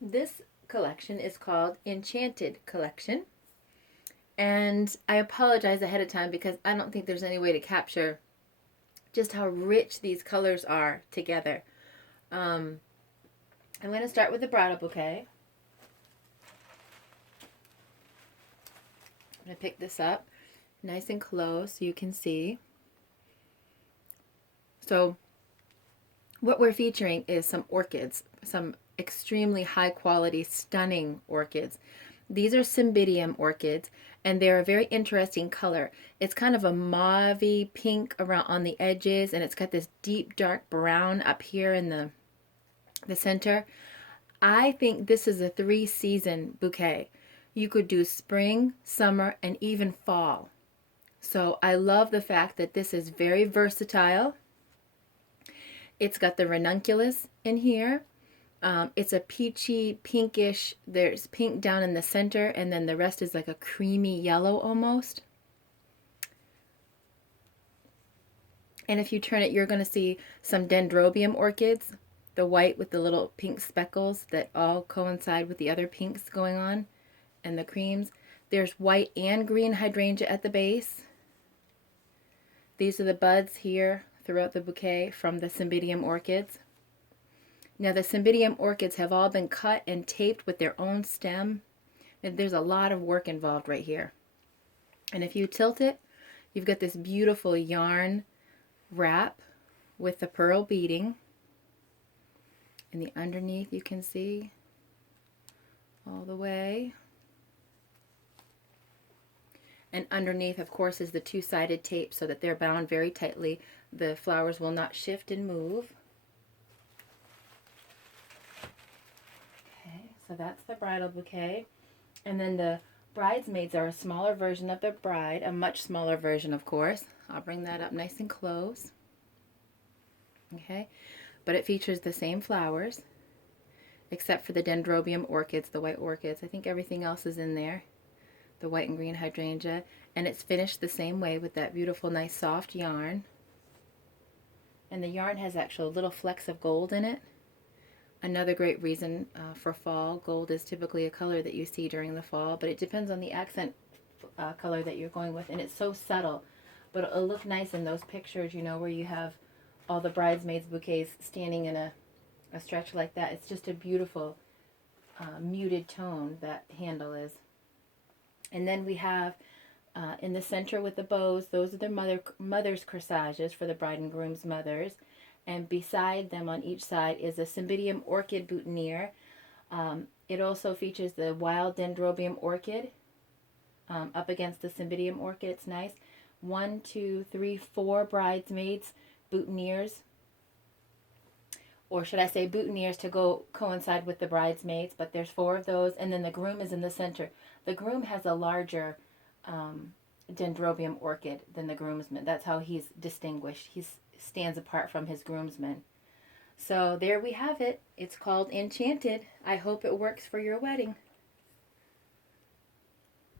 This collection is called Enchanted Collection. And I apologize ahead of time because I don't think there's any way to capture just how rich these colors are together. Um, I'm going to start with the bridal bouquet. I'm going to pick this up nice and close so you can see. So what we're featuring is some orchids, some extremely high quality, stunning orchids. These are cymbidium orchids, and they're a very interesting color. It's kind of a mauvey pink around on the edges, and it's got this deep dark brown up here in the center. I think this is a 3-season bouquet. You could do spring, summer, and even fall. So I love the fact that this is very versatile. It's got the ranunculus in here. It's a peachy, pinkish. There's pink down in the center, and then the rest is like a creamy yellow almost. And if you turn it, you're going to see some dendrobium orchids, the white with the little pink speckles that all coincide with the other pinks going on, and the creams. There's white and green hydrangea at the base. These are the buds here throughout the bouquet from the cymbidium orchids. Now the cymbidium orchids have all been cut and taped with their own stem. And there's a lot of work involved right here. And if you tilt it, you've got this beautiful yarn wrap with the pearl beading. And the underneath you can see all the way. And underneath, of course, is the two-sided tape so that they're bound very tightly. The flowers will not shift and move. Okay, so that's the bridal bouquet. And then the bridesmaids are a smaller version of the bride, a much smaller version, of course. I'll bring that up nice and close. Okay, but it features the same flowers, except for the dendrobium orchids, the white orchids. I think everything else is in there. The white and green hydrangea, and it's finished the same way with that beautiful, nice, soft yarn. And the yarn has actual little flecks of gold in it. Another great reason for fall. Gold is typically a color that you see during the fall, but it depends on the accent color that you're going with, and it's so subtle. But it'll look nice in those pictures, you know, where you have all the bridesmaids' bouquets standing in a stretch like that. It's just a beautiful muted tone that handle is. And then we have in the center with the bows, those are the mother's corsages for the bride and groom's mothers. And beside them on each side is a cymbidium orchid boutonniere. It also features the wild dendrobium orchid up against the cymbidium orchid. It's nice. 1, 2, 3, 4 bridesmaids boutonnieres. Or should I say boutonnieres to go coincide with the bridesmaids, but there's 4 of those, and then the groom is in the center. The groom has a larger dendrobium orchid than the groomsman. That's how he's distinguished. He stands apart from his groomsmen. So there we have it. It's called Enchanted. I hope it works for your wedding.